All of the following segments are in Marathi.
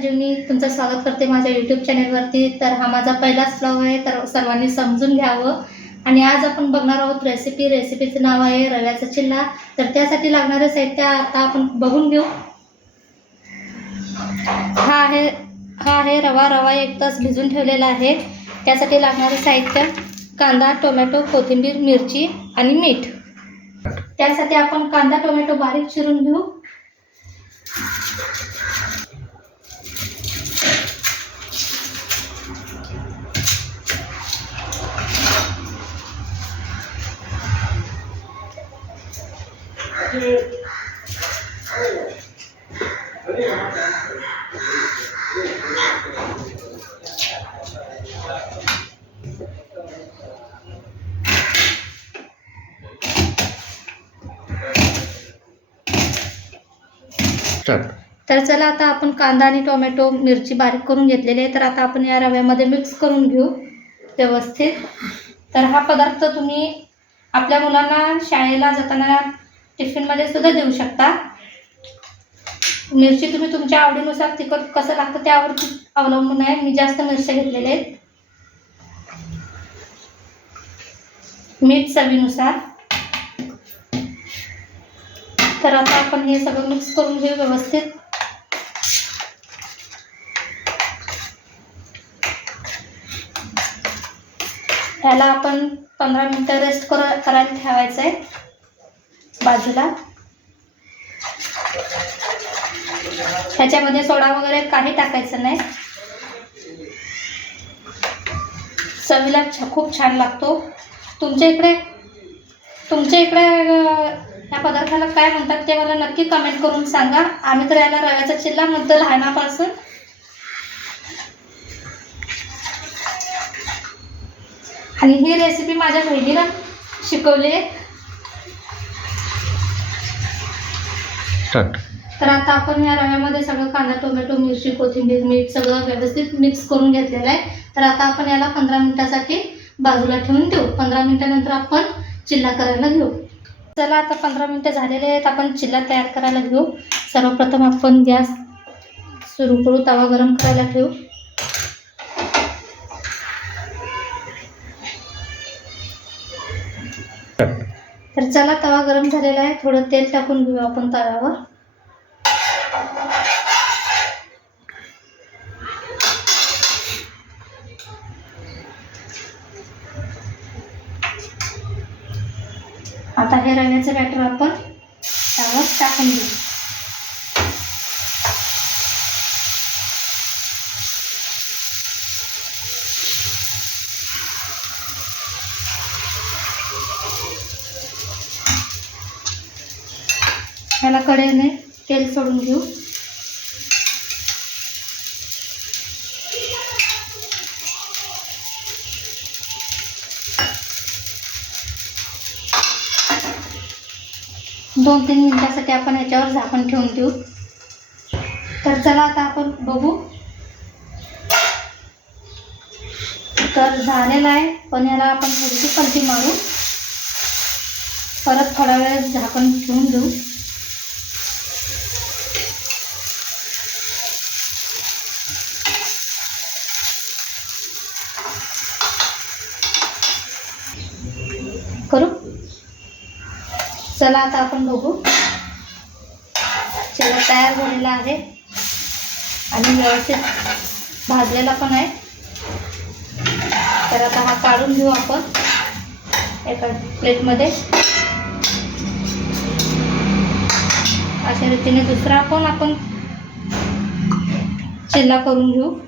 संजीवनी तुमचं स्वागत करते माझ्या यूट्यूब चॅनलवरती। तर हा माझा पहिलाच व्लॉग आहे, तर सर्वांनी समजून घ्यावं। आणि आज आपण बघणार आहोत रेसिपीचं नाव आहे रव्याचा चिल्ला। तर त्यासाठी लागणारे साहित्य आता आपण बघून घेऊ। हा आहे रवा 1 तास भिजून ठेवलेला आहे। त्यासाठी लागणारे साहित्य कांदा, टोमॅटो, कोथिंबीर, मिरची आणि मीठ। त्यासाठी आपण कांदा टोमॅटो बारीक चिरून घेऊ। तर चला आता आपण कांदा आणि टोमॅटो मिरची बारीक करून घेतलेली आहे। तर आता आपण या रव्यामध्ये मिक्स करून घेऊ व्यवस्थित। तर हा पदार्थ तुम्ही आपल्या मुलांना शाळेला जाताना टिफिनमध्ये सुद्धा देऊ शकता। मिरची तुम्ही तुमच्या आवडीनुसार तिखट कसं लागतं त्यावरती अवलंबून आहे। मी जास्त मिरच्या घेतलेल्या आहेत। मीठ चवीनुसार। तर आता आपण हे सगळं मिक्स करून घेऊ व्यवस्थित। याला आपण 15 मिनिटं रेस्ट करायला ठेवायचं आहे बाजूला। ह्याच्यामध्ये सोडा वगैरे काही टाकायचं नाही। चवीला खूप छान लागतो। तुमच्या इकडे या पदार्थाला काय म्हणतात ते मला नक्की कमेंट करून सांगा। आम्ही तर याला रव्याचा चिल्ला म्हणतो लहानापासून। आणि ही रेसिपी माझ्या बहिणीला शिकवली आहे। तर आता आपण या रव्यामध्ये सगळं कांदा टोमॅटो मिरची कोथिंबीर मीठ सगळं व्यवस्थित मिक्स करून घेतलेलं आहे। तर आता आपण याला 15 मिनिटासाठी बाजूला ठेवून देऊ। 15 मिनिटानंतर आपण चिल्ला करायला घेऊ। चला आता 15 मिनिटं झालेले आहेत। आपण चिल्ला तयार करायला घेऊ। सर्वप्रथम आपण गॅस सुरू करू, तवा गरम करायला ठेवू। तर चला तवा गरम झालेला आहे। थोडं तेल टाकून घेऊ आपण तव्यावर। आता हे रव्याचं बॅटर आपण त्यावर टाकून घेऊ। ह्याला कढईने तेल सोडून घेऊ। दोन 3 मिनिटांसाठी आपण याच्यावर झाकण ठेवून देऊ। तर चला आता आपण बघू। तर झालेला आहे, पण याला आपण थोडीशी पलटी मारू। परत थोडा वेळ झाकण ठेवून देऊ। करू। चला आता आपण बघू। चिल्ला तयार झालेला आहे आणि व्यवस्थित भाजलेला पण आहे। तर आता हा काढून घेऊ आपण एका प्लेटमध्ये। अशा रीतीने दुसरा पण आपण चिल्ला करून घेऊ।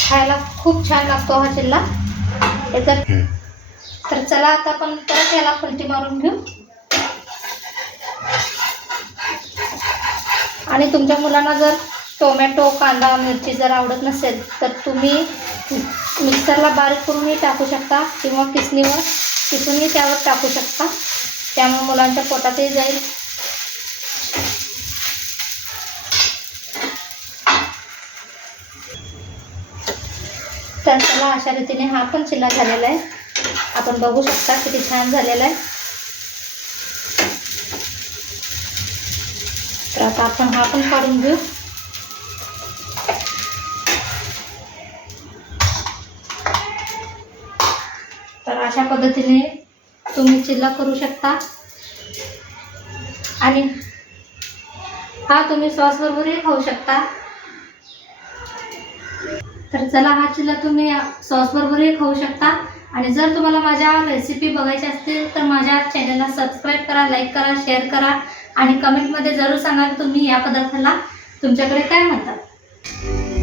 खायला खूप छान लागतो हा चिल्ला। तर चला आता आपण परत याला पलटी मारून घेऊ। आणि तुमच्या मुलांना जर टोमॅटो, कांदा, मिरची जर आवडत नसेल तर तुम्ही मिक्सरला बारीक करूनही टाकू शकता किंवा किसूनही त्यावर टाकू शकता, त्यामुळे मुलांच्या पोटातही जाईल. तर चला, अशा रीतीने हा पण चिल्ला झालेला आहे. आपण बघू शकता किती छान झालेला आहे. तर आता आपण हा पण काढून घेऊ. तर अशा पद्धतीने तुम्ही चिल्ला करू शकता आणि हा तुम्ही सॉस बरोबरही खाऊ शकता. तर चला, हा चिल्ला तुम्ही सॉस बरोबरही खाऊ शकता. आणि जर तुम्हाला माझ्या रेसिपी बघायची असतील तर माझ्या चॅनलला सबस्क्राईब करा, लाईक करा, शेअर करा आणि कमेंटमध्ये जरूर सांगा तुम्ही या पदार्थाला तुमच्याकडे काय म्हणतात.